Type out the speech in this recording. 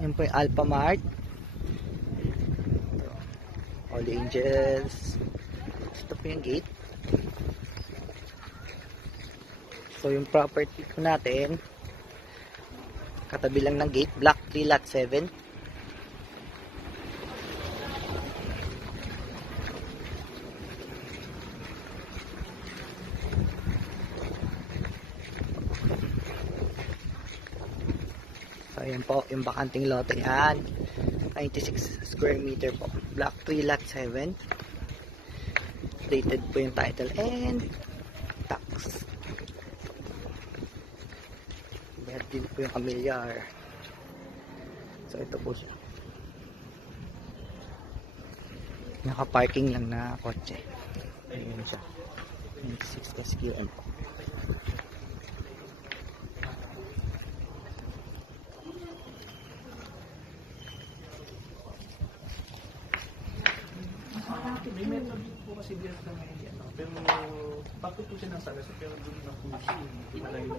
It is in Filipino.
Yan po yung Alpha Mart. All Angels. Ito po yung gate. So yung property po natin, katabi lang ng gate, Block 3 Lot 7. So ayan po yung bakanting lote yan. 96 square meter po. Block 3 Lot 7. Dated po yung title and tax. Meron din po yung familiar. So ito po siya. Naka-parking lang na kotse. Ayun siya. 96 SQN po. May method po kasi diyan sa may ano, pero bakit po siya nasa pero doon na po siya, malayo.